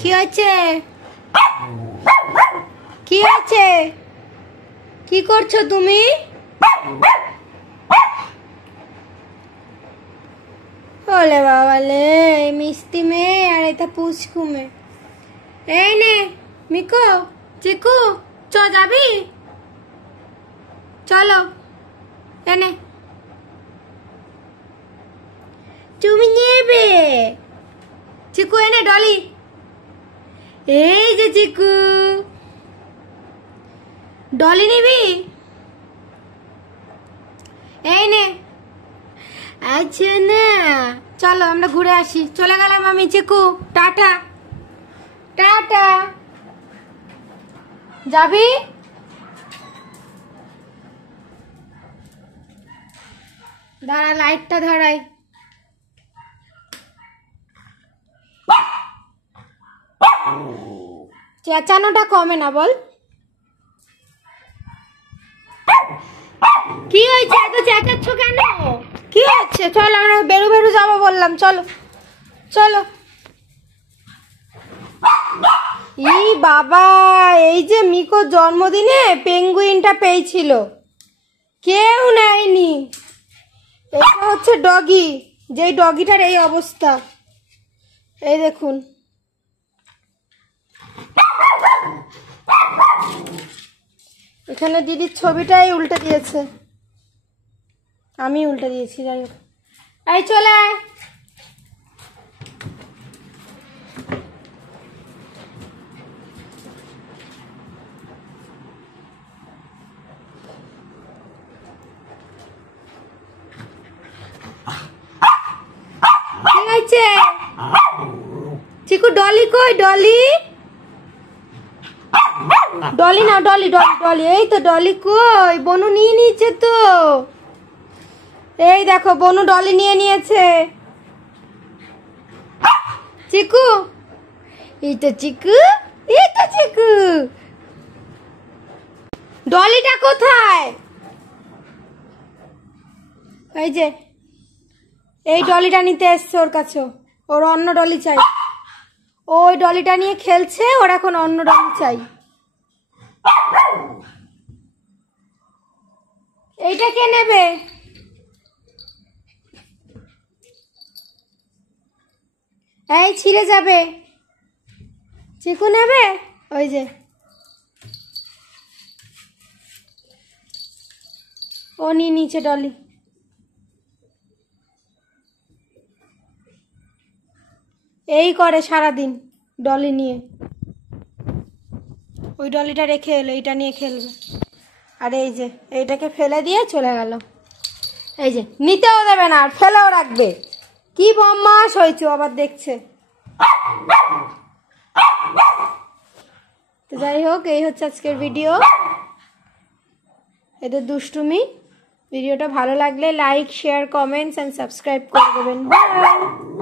কি হচ্ছে? কি হচ্ছে? কি করছো তুমি? ওলে বাবালে, মিষ্টি মেয়ে আর এটা পুচকু মেয়ে। এই নে মিকো, চিকু, চ যাবি? চলো এনে তুমি নেবে। চিকু এনে ডলি, এই যে চিকু, ডলি নিবি? এই নে। আচ্ছা না, চলো আমরা ঘুরে আসি। চলে গেলাম আমি, চিকু টাটা। টাটা। যাবি? দাঁড়া, লাইটটা ধরাই। চেঁচানোটা কমে না বল। কি হয়েছে, এত চেঁচাচ্ছ কেন? কি হচ্ছে? চল আমরা বেরু বেরু যাবো বললাম, চলো চলো। ই বাবা, এই যে মিকো জন্মদিনে পেঙ্গুইনটা পেয়েছিল, কেউ নেয়নি। এটা হচ্ছে ডগি, যেই ডগিটার এই অবস্থা। এই দেখুন, এখানে দিদির ছবিটাই উল্টে দিয়েছে, আমি উল্টে দিয়েছি। যাই হোক, এই চলে আয়। কি হয়েছে? চিকু ডলি কই? ডলি, ডলি না, ডলি ডলি ডলি, এই তো ডলি কই? বনু নিয়ে নিয়েছে তো, এই দেখো বনু ডলি নিয়ে নিয়েছে। চিকু, এই তো চিকু, এই তো চিকু। ডলিটা কোথায়? এই যে এই ডলিটা নিতে এসছে ওর কাছে, ওর অন্য ডলি চাই। ওই ডলিটা নিয়ে খেলছে, ওর এখন অন্য ডলি চাই। এইটা কে নেবে? এই ছিঁড়ে যাবে। চিকু নেবে? ওই যে ও নিয়ে নিচে ডলি। এই করে সারাদিন ডলি নিয়ে। ওই ডলিটা রেখে এলো, এইটা নিয়ে খেলবে। আর এই যে এইটাকে ফেলে দিয়ে চলে গেল। এই যে নিতেও দেবে না, আর ফেলেও রাখবে। কি বদমাশ হয়েছে, আবার দেখছে। তো যাই হোক, এই হচ্ছে আজকের ভিডিও, এদের দুষ্টুমি। ভিডিওটা ভালো লাগলে like, share, comments and subscribe করে দেবেন। বাই।